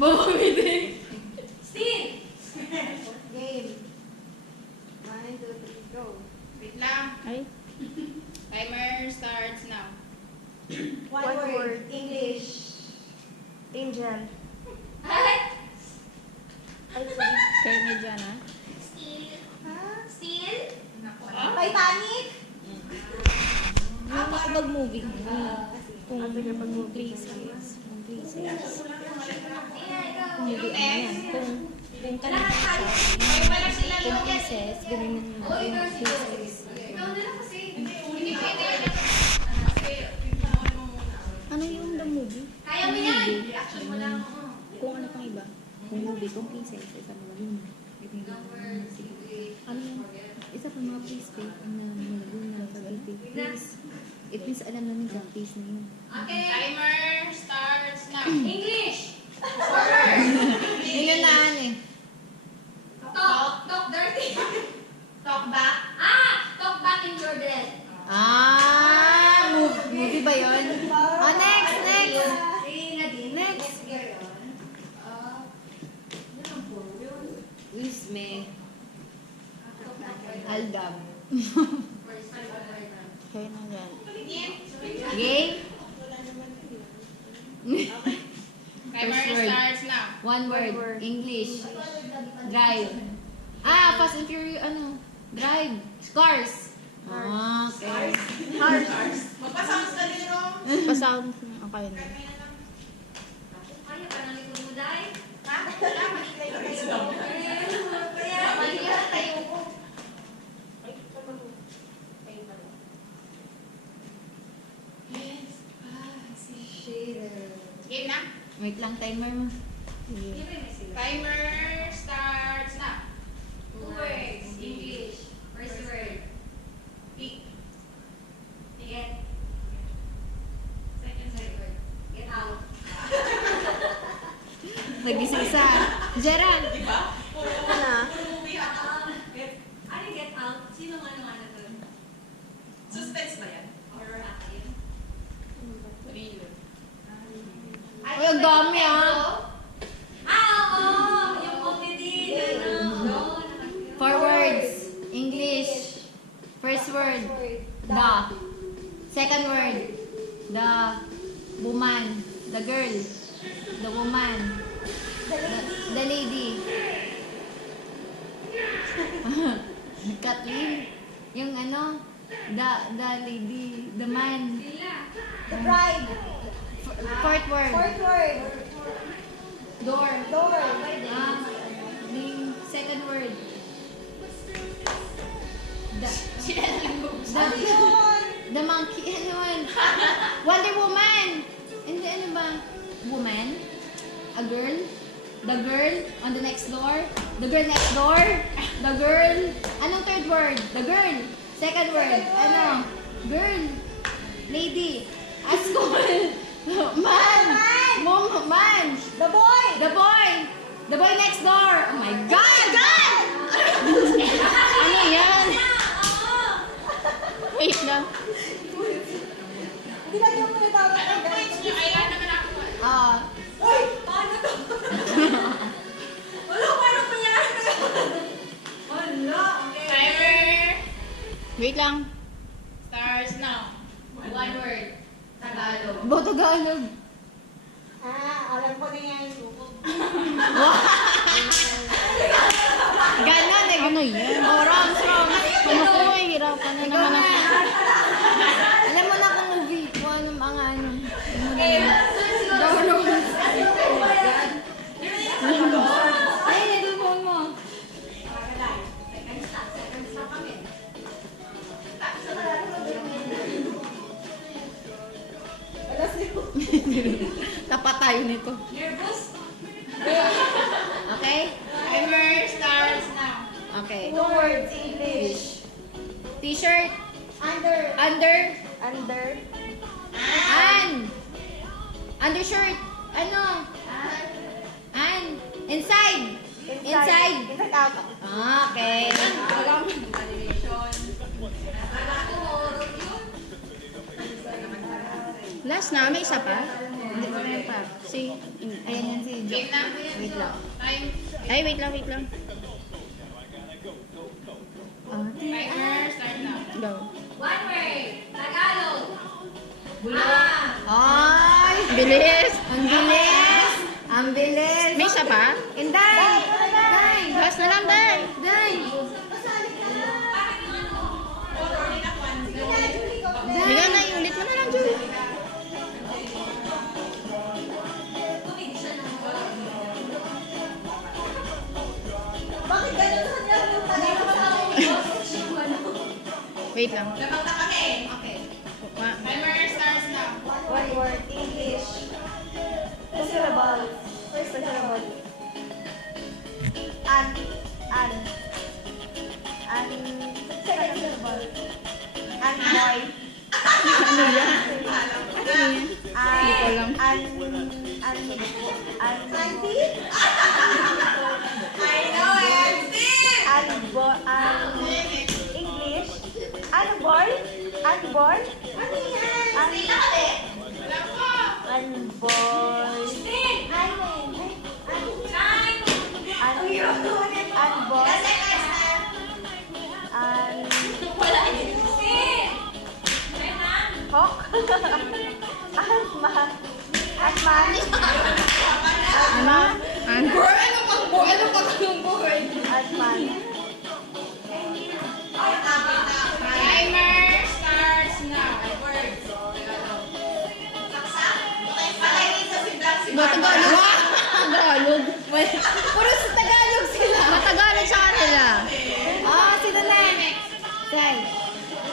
Bumibili. Still. Game. 1, 2, 3, go. Wait lang. Ay. Timer starts now. One word. English. Angel. Ay. Ay, sorry. Kay Mediana. Still. Ha? Still. Naku, Titanic? Yung makapag-movie. Kung sige, pag-movie. princess. Kung princess. Yeah, Kung go. hindi yan. Kung Lahat tayo. kanina. May wala sila Kung look. princess, ganun na Oh, naman. ikaw Kung si princess. Ikaw na lang kasi. Hindi pwede yan. Ano yung the movie? Kaya mo yan. Reaction mo lang. Kung ano pang iba. Kung movie, kung princess, isa mo yun. Ano yun? Isa pa mga please pay na malaguna sa please. It means alam namin sa please na yun. Okay. Timer starts now. English. Forward. Yun na eh. Talk. Talk dirty. Talk back. Talk back in your bed. Movie ba yun? Next! Si Nadine. Next. Isme. Aldab. Kaya na yan. Game. Timer First word. starts now. One word. English. Drive. Fast and Furious, Drive. Cars. Okay. Magpasounds ka din, no? Pa-sound. Okay na. Kaya pa nang likod mo, Day? Ha? Wala, manikay ka kayo. Kaya, maliya tayo ko. Game na? Wait lang, timer mo. Timer starts now. Two words. English. First word. Pick. Get. Second word. Get out. Nag-isa-isa. Gerald. Diba? Ano na? Ano get out? Sino ano doon? Suspense ba yan? Horror acting? Thriller. Uy, ang dami, Oo! Yung comedy. Four words. English. First word. The. Second word. The woman. The girl. The woman. The lady. Kathleen. Yung the lady. The man. The bride. Fourth word. Fourth word. Door. Door. The second word. The Ano yun? The monkey. Ano yun? Wonder Woman. Hindi, ano ba? Woman? A girl? The girl on the next door? The girl next door? The girl? Anong third word? The girl. Second word. Ano? Girl. Lady. A school. Man. Man. The boy. The boy. The boy next door. Oh my God! Ano yan? Wait lang. Hindi lang yung mga tawag Anong points niyo? Ay, lahat naman ako. Uy! Paano to? Wala, paano mangyari na yun? Wala, okay. Timer Wait lang. starts now. One word. Tagalog. Tagalog. Alam ko na yan. Ganon eh. Ano yan? Wrong. Ano ko eh. Hirapan na naman ako. Alam mo na kung movie. Kung ano mga ano. Ay, nilubong mo. Tapat tayo nito. Nervous? Okay? Timer starts now. Okay. Two words, English. T-shirt. Under. Under. Under. Undershirt. Ano? Inside. Inside. Inside out. Okay. Last na, may isa pa? Hindi ko na yan pa. Si, ayan yan si Jo. Game na. Wait lang. Time. Ay, wait lang, wait lang. Timer, start now. Go. One word. Tagalog. Ay! Bilis! Ang bilis! Ang bilis! May isa pa? Inday! Day! Last na lang, Day! Day! Bigyan na yung ulit mo na lang, Julie. Bakit ganun sa niya? Wait lang. Labang na kami. Okay. Timer starts now. One word, English. First syllable. First syllable. Second syllable. Boy. Ano yan? Hindi ko alam. Auntie? I know it. English? Boy? Boy? Stay na kami. Unboy. Stay. Time. Unboy. Wala. Stay. Time na. Hawk. Asman. Ano? Anchor? Ano pa kanong buhay? Asman. Timer starts now. Tagalog? Tagalog? Puro sa Tagalog sila. Matagalog sa kanila. Oh, sino na? Say.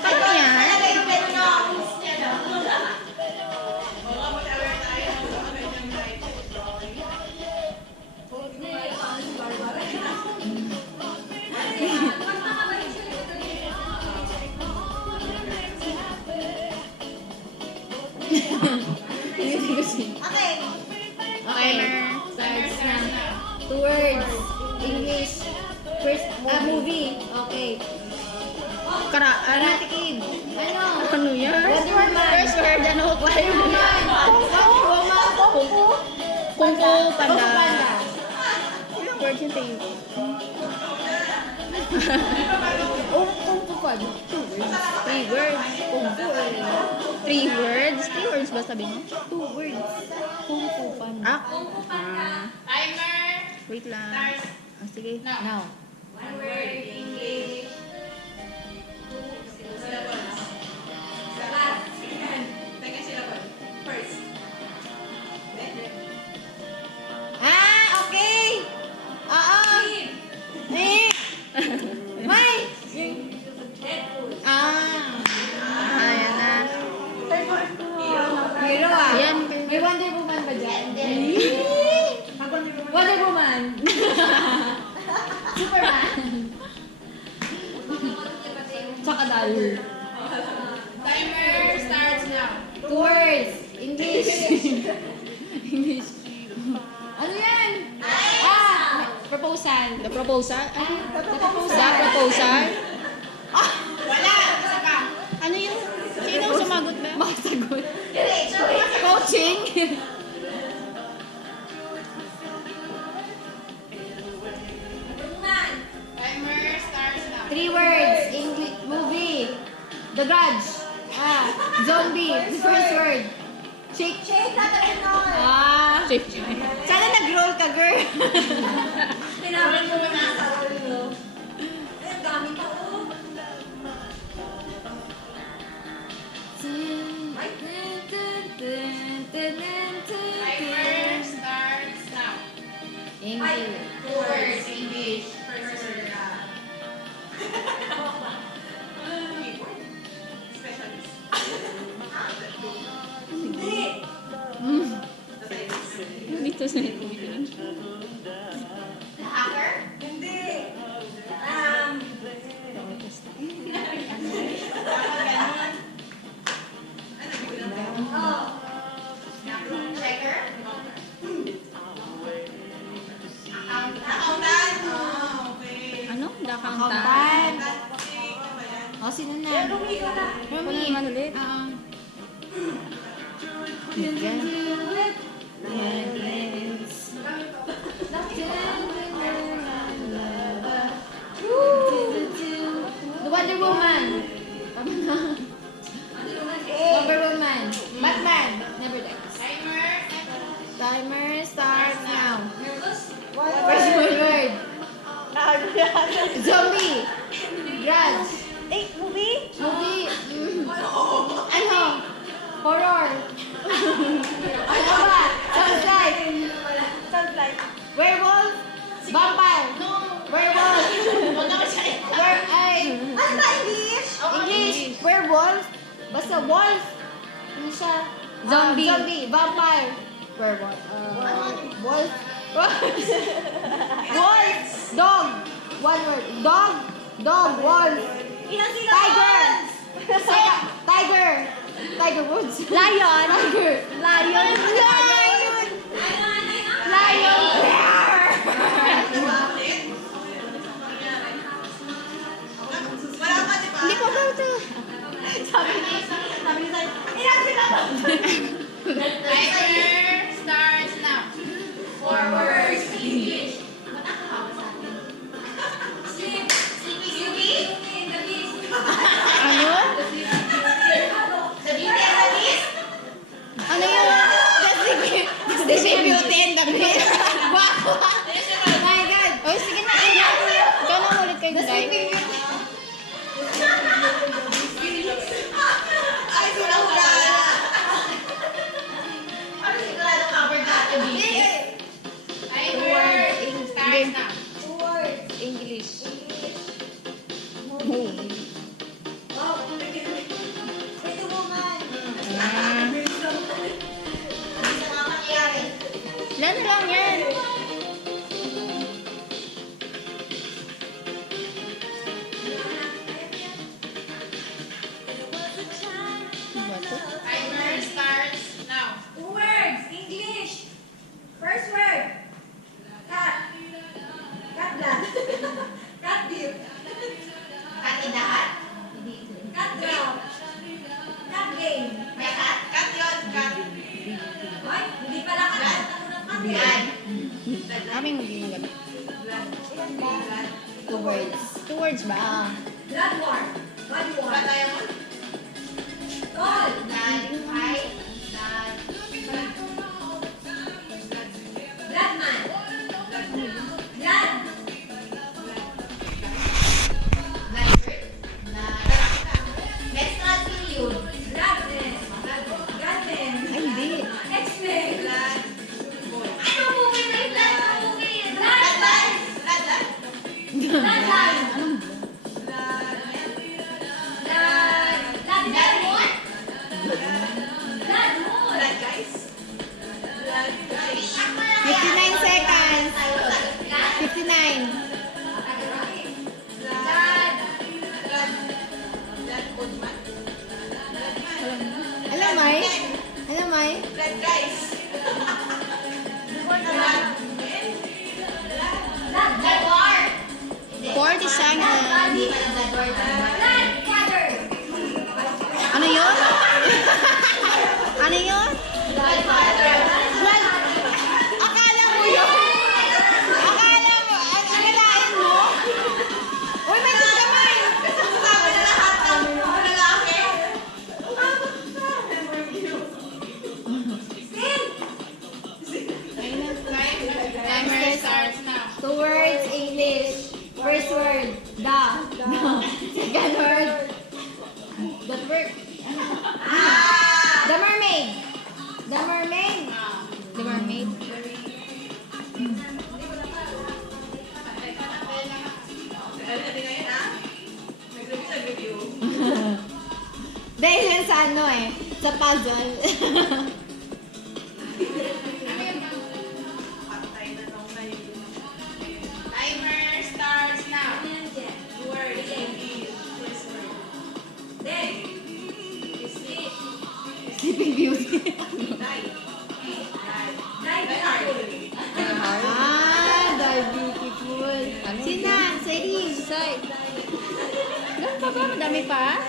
Ano yan? Okay. Timer. Timer starts now. 2 words. English. First movie. Okay. Karate Kid. Ano? Ano yan? Wonder Woman. First word, ano? Wonder Woman. Kung Fu Panda. Kung Fu Panda. Ilang words yung tayo? Kung Fu Panda. 3 words. Kung Fu eh. 3 words? 3 words ba sabi mo? 2 words. Kung Fu Panda. Timer Wait lang. starts Sige. now. Now. One word, English. Syllables. Last. Second syllable. First. Okay. Oo. Eh! May. Ayan na. Hero Yan. May Wonder Woman ba dyan? Wonder Woman. Superman. Tsaka Dalu. Timer starts now. 2 words. English. English. Ano yan? Proposal. The proposal? The The proposal. proposal? Wala. Isa pa. Ano yung... Sino ang sumagot ba? Makasagot. Diretso. Coaching. Woman. Timer starts now. 3 words. English. Movie. The Grudge. Zombie. The first word. Shake. Shake na tayo Shift. Sana nag-roll ka, girl. Tinawag mo na sa ulo. Ang dami pa oh. Timer starts now. English. 2 words English. First word. Dito sa ito. Hacker? Hindi. Checker? Accountant? Ano? Dakang Accountant. O, sino na? Rumi ka na. Rumi. Ano ulit? Oo. Yan. Zombie. Grudge. Movie? Movie. Ano? Horror. Ano ba? Sounds like. Sounds like. Werewolf. Vampire. Werewolf. Ay. Ano ba English? English. Werewolf. Basta wolf. Ano siya? Zombie. Zombie. Vampire. Werewolf. Wolf. Wolf. Dog. One word. Dog. Dog. Wolf. Ilang Tiger. Tiger. Tiger Woods. Lion. Tiger. Lion. Lion. Lion. Hindi pa ba ito? Sabi ni Sai, ilang sila ba? Timer starts now. 4 words, English. Ano? Ano yung The Sleeping Beauty and the Beast? Wow! Oh my God! Oh, sige na. Ikaw na ulit kayo, guys. Ay, hula-hula. Ano sigurado cover natin? Timer starts now. English. Wow, Pretty Woman. Hindi na nga mangyari. Ilan na lang yan? Ano to? Timer starts now. 2 words, English. First word. Cat. Cat blood. Cat beef. Kandidat? Cat ground. Cat game. May cat? Cat yun, cat. Ay, hindi pala cat. Yan. Aming hindi magabi. Ilan ba? 2 words. 2 words ba? Blood war. Body war. Ba tayo mo? Call. Dad, hi. Dad. Blood man. Blood. Blood. Menstrual period. Bloodness. Gunmen. Ay, hindi. X-Men. Blood. Ano movie na yung blood movie? Bloodline. Bloodline. Bloodline. Bloodline. Anong Blood moon. Blood moon. Blood guys. Blood guys. 59 seconds. 59. Alam, May? Alam, May? Blood guys. Blood war. 40 seconds. Blood father. Ano yun? Ano yun? Blood father. Well, akala mo yun? Akala mo? Akalain mo? Uy, may kamay! Kasama na lahat ng lalaki. Timer starts now. 2 words, English. First word, da. Second word, that word. The mermaid. The mermaid. The mermaid. Dahil yan sa ano eh, sa puzzle. Timer starts now. Word. First word. Sleeping Beauty. Die Beautiful. Sina? Say. Say. Ganun pa ba? Madami pa?